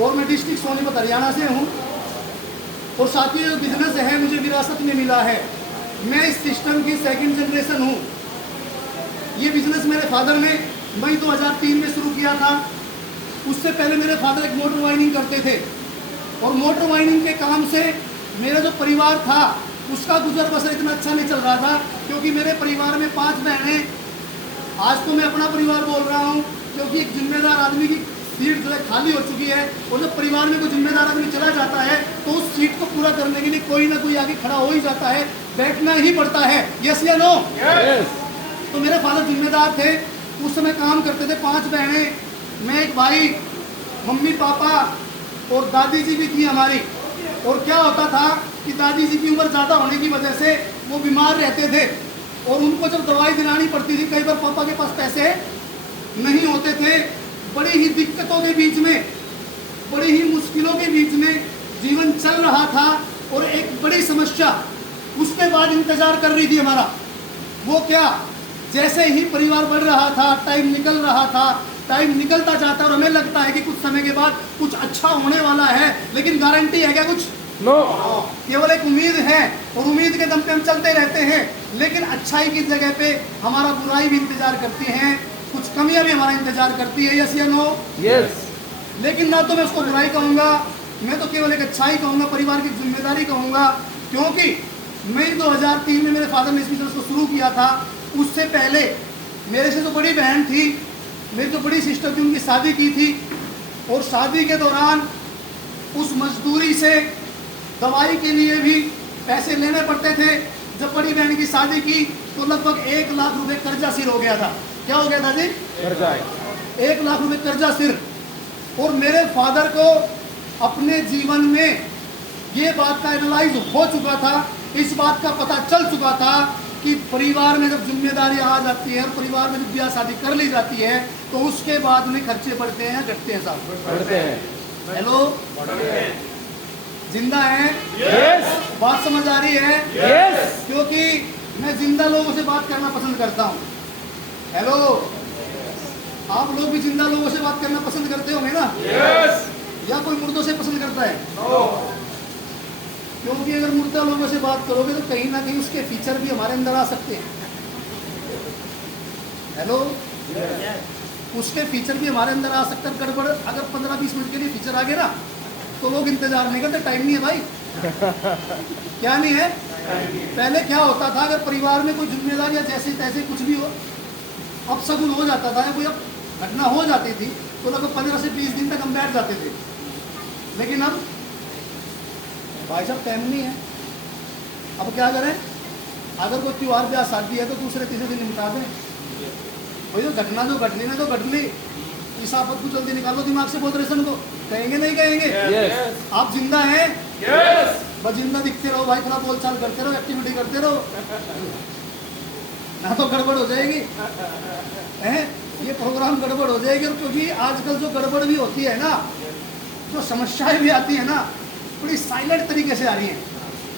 और मैं डिस्ट्रिक्ट सोनीपत हरियाणा से हूँ। और साथियों, जो बिजनेस है मुझे विरासत में मिला है। मैं इस सिस्टम की सेकंड जनरेशन हूँ। ये बिजनेस मेरे फादर ने मई 2003 में शुरू किया था। उससे पहले मेरे फादर एक मोटर वाइनिंग करते थे और मोटर वाइनिंग के काम से मेरा जो परिवार था उसका गुजर बसर इतना अच्छा नहीं चल रहा था, क्योंकि मेरे परिवार में 5 बहनें। आज तो मैं अपना परिवार बोल रहा हूँ, क्योंकि एक जिम्मेदार आदमी की सीट जो है खाली हो चुकी है, और जब परिवार में कोई जिम्मेदार आदमी चला जाता है तो उस सीट को पूरा करने के लिए कोई ना कोई आगे खड़ा हो ही जाता है, बैठना ही पड़ता है। यस या नो? तो मेरे फादर जिम्मेदार थे, उस समय काम करते थे। 5 बहनें, मैं एक भाई, मम्मी पापा और दादी जी भी थी हमारी। और क्या होता था कि दादी जी की उम्र ज़्यादा होने की वजह से वो बीमार रहते थे और उनको जब दवाई दिलानी पड़ती थी, कई बार पापा के पास पैसे नहीं होते थे। बड़ी ही दिक्कतों के बीच में, बड़ी ही मुश्किलों के बीच में जीवन चल रहा था। और एक बड़ी समस्या उसके बाद इंतजार कर रही थी हमारा। वो क्या? जैसे ही परिवार बढ़ रहा था, टाइम निकल रहा था, टाइम निकलता जाता और हमें लगता है कि कुछ समय के बाद कुछ अच्छा होने वाला है, लेकिन गारंटी है क्या कुछ? नो। केवल एक उम्मीद है और उम्मीद के दम पे हम चलते रहते हैं, लेकिन अच्छाई की जगह पे हमारा बुराई भी इंतजार करती है, कुछ कमियां भी हमारा इंतजार करती है। यस या नो? यस। लेकिन ना तो मैं उसको बुराई कहूँगा, मैं तो केवल एक अच्छाई कहूँगा, परिवार की जिम्मेदारी कहूँगा। क्योंकि मई 2003 में मेरे फादर ने इस बिजनेस को शुरू किया था। उससे पहले मेरे से जो बड़ी बहन थी, मेरी जो बड़ी सिस्टर थी, उनकी शादी की थी। और शादी के दौरान उस मजदूरी से दवाई के लिए भी पैसे लेने पड़ते थे। जब बड़ी बहन की शादी की तो लगभग 1 लाख रुपए कर्जा सिर हो गया था। क्या हो गया था जी? कर्जा। 1 लाख रुपए कर्जा सिर। और मेरे फादर को अपने जीवन में ये बात का एनालाइज हो चुका था, इस बात का पता चल चुका था कि परिवार में जब जिम्मेदारियां आ जाती है और परिवार में जब ब्याह शादी कर ली जाती है तो उसके बाद में खर्चे बढ़ते हैं, घटते हैं साहब? बढ़ते हैं। हेलो, जिंदा है? यस। बात समझ आ रही है? यस। क्योंकि मैं जिंदा लोगों से बात करना पसंद करता हूँ। हेलो, आप लोग भी जिंदा लोगों से बात करना पसंद करते होंगे ना? यस। या कोई मुर्दों से पसंद करता है? नो। क्योंकि अगर मुर्दा लोगों से बात करोगे तो कहीं ना कहीं उसके फीचर भी हमारे अंदर आ सकते हैं। हेलो, उसके फीचर भी हमारे अंदर आ सकते हैं। गड़बड़ अगर 15-20 मिनट के लिए फीचर आ गए ना तो लोग इंतजार नहीं करते, टाइम नहीं है भाई। क्या नहीं है? पहले क्या होता था, अगर परिवार में कोई जिम्मेदारी या जैसे तैसे कुछ भी हो, अब सगुन हो जाता था, कोई अब घटना हो जाती थी तो लगभग 15 से 20 दिन तक हम बैठ जाते थे। लेकिन अब भाई साहब टाइम नहीं है। अब क्या करें? अगर कोई त्योहार ब्याह शादी है तो दूसरे तीसरे दिन निपटा दें। भाई तो घटना जो घट ली ना तो घट ली, इस आफत को जल्दी निकालो दिमाग से, बोधरेशन को। कहेंगे नहीं कहेंगे? yes. आप जिंदा हैं? yes. बस जिंदा दिखते रहो भाई, थोड़ा बोलचाल करते रहो, एक्टिविटी करते रहो, ना तो गड़बड़ हो जाएगी हैं, ये प्रोग्राम गड़बड़ हो जाएगी। और क्योंकि आजकल जो गड़बड़ भी होती है ना, जो समस्याएं भी आती है ना, बड़ी साइलेंट तरीके से आ रही है।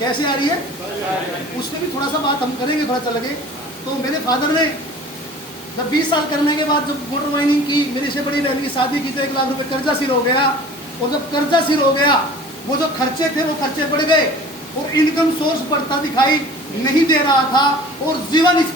कैसे आ रही है? उसमें भी थोड़ा सा बात हम करेंगे, थोड़ा सा लगे। तो मेरे फादर ने जब 20 साल करने के बाद जब मोटर वाइनिंग की, मेरी से बड़ी बहन की शादी की तो 1 लाख रुपए कर्जा सिर हो गया। और जब कर्जा सिर हो गया, वो जो खर्चे थे वो खर्चे बढ़ गए और इनकम सोर्स बढ़ता दिखाई नहीं दे रहा था। और जीवन इस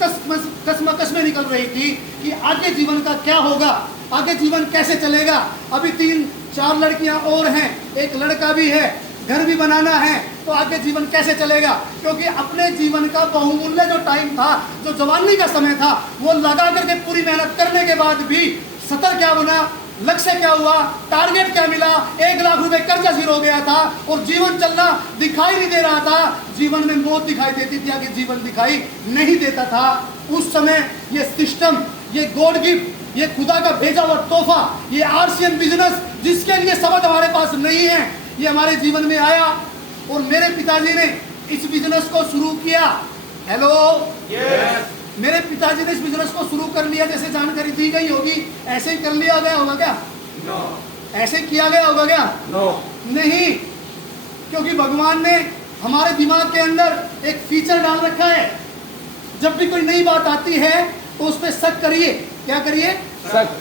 कश्मकश में निकल रही थी कि आगे जीवन का क्या होगा, आगे जीवन कैसे चलेगा। अभी 3-4 लड़कियां और हैं, एक लड़का भी है, घर भी बनाना है, तो आगे जीवन कैसे चलेगा? क्योंकि अपने जीवन का बहुमूल्य जो टाइम था, जो जवानी का समय था, वो लगा करके पूरी मेहनत करने के बाद भी सतर क्या बना, लक्ष्य क्या हुआ, टारगेट क्या मिला? 1 लाख रुपए कर्जा सिर हो गया था और जीवन चलना दिखाई नहीं दे रहा था। जीवन में मौत दिखाई देती थी, आगे जीवन दिखाई नहीं देता था। उस समय ये सिस्टम, ये गॉड गिफ्ट, ये खुदा का भेजा हुआ तोहफा, ये आरसीएम बिजनेस जिसके लिए शब्द हमारे पास नहीं है, ये हमारे जीवन में आया और मेरे पिताजी ने इस बिजनेस को शुरू किया। Hello, yes. मेरे पिताजी ने इस बिजनेस को शुरू कर लिया, जैसे जानकारी दी गई होगी ऐसे ही कर लिया गया होगा क्या? no. ऐसे किया गया होगा क्या? no. नहीं, क्योंकि भगवान ने हमारे दिमाग के अंदर एक फीचर डाल रखा है। जब भी कोई नई बात आती है तो उस पर शक करिए। क्या करिए? शक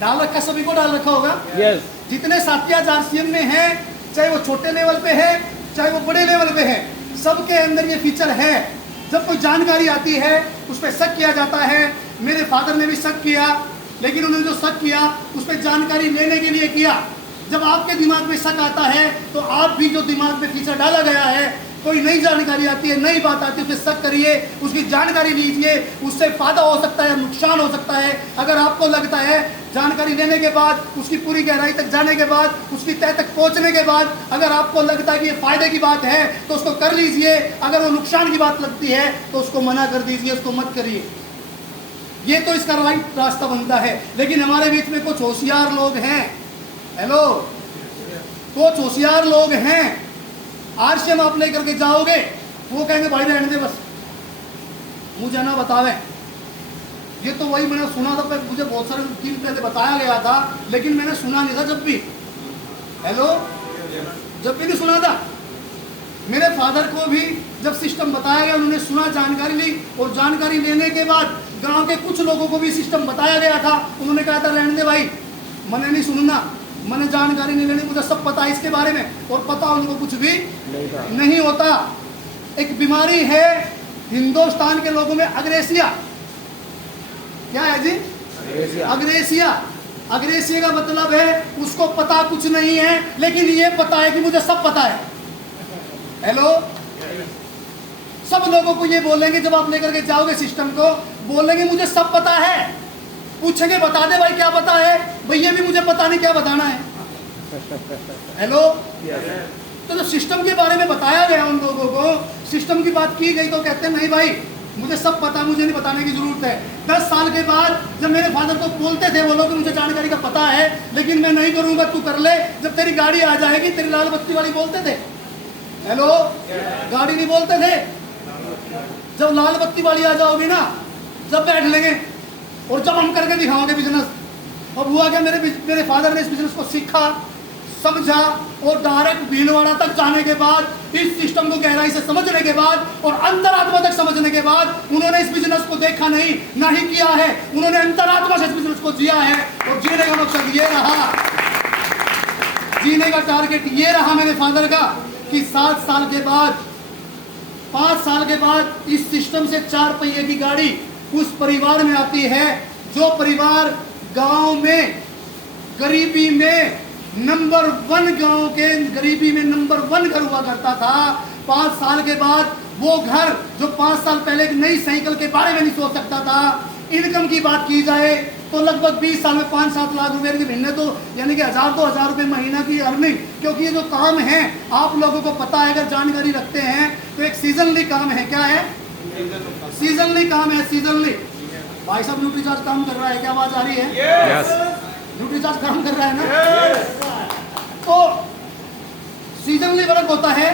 डाल रखा, सभी को डाल रखा होगा। yes. जितने साथी आज आरसीएम में हैं, चाहे वो छोटे लेवल पे है चाहे वो बड़े लेवल पे है, सबके अंदर ये फीचर है। जब कोई जानकारी आती है उस पर शक किया जाता है। मेरे फादर ने भी शक किया, लेकिन उन्होंने जो शक किया उस पर जानकारी लेने के लिए किया। जब आपके दिमाग में शक आता है तो आप भी जो दिमाग में फीचर डाला गया है, कोई नई जानकारी आती है, नई बात आती है, उस पर शक करिए, उसकी जानकारी लीजिए। उससे फायदा हो सकता है, नुकसान हो सकता है। अगर आपको लगता है जानकारी लेने के बाद, उसकी पूरी गहराई तक जाने के बाद, उसकी तह तक पहुंचने के बाद अगर आपको लगता है कि ये फायदे की बात है तो उसको कर लीजिए। अगर वो नुकसान की बात लगती है तो उसको मना कर दीजिए, उसको मत करिए। ये तो इसका राइट रास्ता बनता है। लेकिन हमारे बीच में कुछ होशियार लोग हैं, हेलो, कुछ होशियार लोग हैं, आरसीएम आप लेकर के जाओगे, वो कहेंगे भाई रहने दे, बस मुझे ना बतावे। ये तो वही मैंने सुना था, मुझे बहुत सारे दिन पहले बताया गया था, लेकिन मैंने सुना नहीं था। जब भी, हेलो, जब भी नहीं सुना था। मेरे फादर को भी जब सिस्टम बताया गया, उन्होंने सुना, जानकारी ली, और जानकारी लेने के बाद गांव के कुछ लोगों को भी सिस्टम बताया गया था। उन्होंने कहा था रहने दे भाई, मैंने नहीं सुनना, मैंने जानकारी नहीं लेनी, मुझे सब पता है इसके बारे में। और पता उनको कुछ भी नहीं होता। एक बीमारी है हिंदुस्तान के लोगों में, अग्रेसिया। क्या है जी? अग्रेसिया। अग्रेसिया का मतलब है उसको पता कुछ नहीं है, लेकिन ये पता है कि मुझे सब पता है। हेलो, सब लोगों को ये बोलेंगे, जब आप लेकर के जाओगे सिस्टम को, बोलेंगे मुझे सब पता है। पूछेंगे बता दे भाई क्या पता है, भैया भी मुझे पता नहीं क्या बताना है। हेलो, तो जब सिस्टम के बारे में बताया गया उन लोगों को, सिस्टम की बात की गई, तो कहते हैं नहीं भाई मुझे सब पता, मुझे नहीं बताने की जरूरत है। 10 साल के बाद जब मेरे फादर को बोलते थे वो लोग, मुझे जानकारी का पता है लेकिन मैं नहीं करूंगा, तू कर ले, जब तेरी गाड़ी आ जाएगी, तेरी लाल बत्ती वाली बोलते थे। हेलो, गाड़ी नहीं बोलते थे। जब लाल बत्ती वाली आ जाओगी ना, जब बैठ लेंगे और जब हम करके दिखाओगे बिजनेस। अब हुआ क्या, मेरे फादर ने इस बिजनेस को सीखा, समझा, और डायरेक्ट भीलवाड़ा तक जाने के बाद, इस सिस्टम को गहराई से समझने के बाद और अंतरात्मा तक समझने के बाद, उन्होंने इस बिजनेस को देखा नहीं, ना ही किया है, उन्होंने अंतरात्मा से इस बिजनेस को जिया है। और जीने का मकसद ये रहा, जीने का टारगेट ये रहा मेरे फादर का कि 7 साल के बाद, 5 साल के बाद इस सिस्टम से 4 पहिए की गाड़ी उस परिवार में आती है जो परिवार गांव में गरीबी में नंबर 1, गांव के गरीबी में नंबर 1 घर हुआ करता था। 5 साल के बाद वो घर जो 5 साल पहले एक नई साइकिल के बारे में नहीं सोच सकता था। इनकम की बात की जाए तो लगभग 20 साल में 5-7 लाख रुपए के महीने, तो यानी कि 1000-2000 रुपए महीना की अर्निंग। क्योंकि ये जो काम है आप लोगों को पता है, अगर जानकारी रखते हैं तो एक सीजनली काम है। क्या है? सीजनली काम है, सीजनली। भाई साहब न्यूट्री चार्ज काम कर रहा है, क्या आवाज आ रही है? न्यूट्री चार्ज काम कर रहा है ना? तो सीजनली वर्क होता है,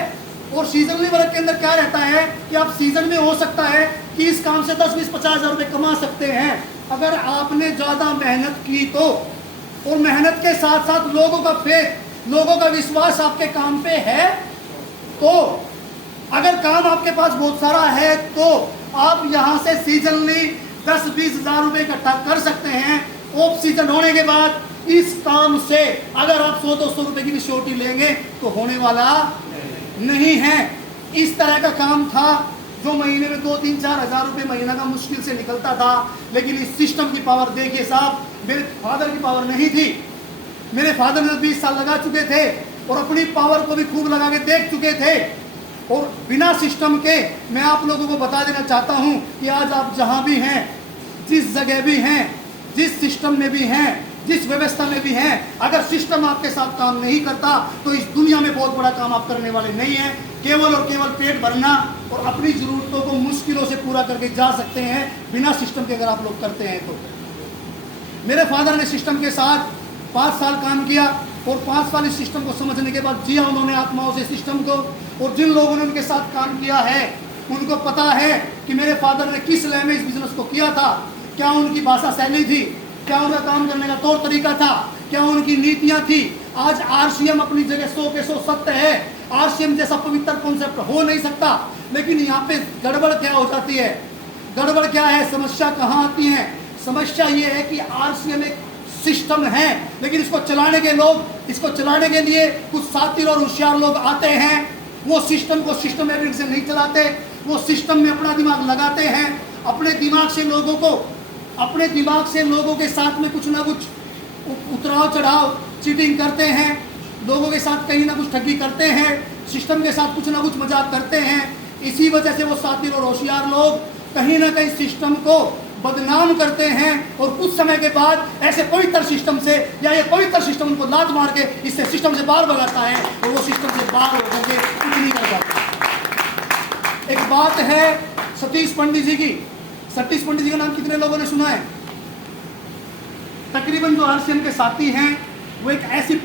और सीजनली वर्क के अंदर क्या रहता है कि आप सीजन में हो सकता है कि इस काम से 10-20-50 हज़ार रुपए कमा सकते हैं अगर आपने ज्यादा मेहनत की तो। और मेहनत के साथ साथ लोगों का फेथ, लोगों का विश्वास आपके काम पे है तो, अगर काम आपके पास बहुत सारा है तो आप यहाँ से सीजनली 10-20 हज़ार रुपए इकट्ठा कर सकते हैं। ऑफ सीजन होने के बाद इस काम से अगर आप 100-200 रुपए की भी छोटी लेंगे तो होने वाला नहीं है। इस तरह का काम था जो महीने में 2-3-4 हज़ार रुपए महीना का मुश्किल से निकलता था। लेकिन इस सिस्टम की पावर देखिए साहब, मेरे फादर की पावर नहीं थी। मेरे फादर ने 20 साल लगा चुके थे और अपनी पावर को भी खूब लगा के देख चुके थे। और बिना सिस्टम के मैं आप लोगों को बता देना चाहता हूं कि आज आप जहां भी हैं, जिस जगह भी हैं, जिस सिस्टम में भी हैं, जिस व्यवस्था में भी हैं, अगर सिस्टम आपके साथ काम नहीं करता तो इस दुनिया में बहुत बड़ा काम आप करने वाले नहीं हैं। केवल और केवल पेट भरना और अपनी ज़रूरतों को मुश्किलों से पूरा करके जा सकते हैं बिना सिस्टम के, अगर आप लोग करते हैं तो। मेरे फादर ने सिस्टम के साथ 5 साल काम किया और 5 साल इस सिस्टम को समझने के बाद जिया उन्होंने आत्माओं से सिस्टम को। और जिन लोगों ने उनके साथ काम किया है उनको पता है कि मेरे फादर ने किस लय में इस बिजनेस को किया था, क्या उनकी भाषा शैली थी, क्या उनका काम करने का तौर तरीका था, क्या उनकी नीतियां थी। आज आरसीएम अपनी जगह 100 के 100 सत्य है। आरसीएम जैसा पवित्र कॉन्सेप्ट हो नहीं सकता। लेकिन यहाँ पे गड़बड़ क्या हो जाती है? गड़बड़ क्या है? समस्या कहाँ आती है? समस्या ये है कि आरसीएम एक सिस्टम है, लेकिन इसको चलाने के लोग, इसको चलाने के लिए कुछ सातिर और होशियार लोग आते हैं। वो सिस्टम को सिस्टमेटिक से नहीं चलाते, वो सिस्टम में अपना दिमाग लगाते हैं, अपने दिमाग से लोगों के साथ में कुछ ना कुछ उतराव चढ़ाव चीटिंग करते हैं, लोगों के साथ कहीं ना कुछ ठगी करते हैं, सिस्टम के साथ कुछ ना कुछ मजाक करते हैं। इसी वजह से वो सातिर और होशियार लोग कहीं ना कहीं सिस्टम को बदनाम करते हैं, और कुछ समय के बाद ऐसे पवित्र सिस्टम से, या ये पवित्र सिस्टम उनको लात मार के इससे सिस्टम से बाहर भगाता है, और वो सिस्टम से बाहर होकर के कुछ नहीं कर पाते। एक बात है सतीश पंडित जी की। सतीश पंडित जी का नाम कितने लोगों ने सुना है? तकरीबन जो आरसीएम के साथी हैं, वो एक ऐसी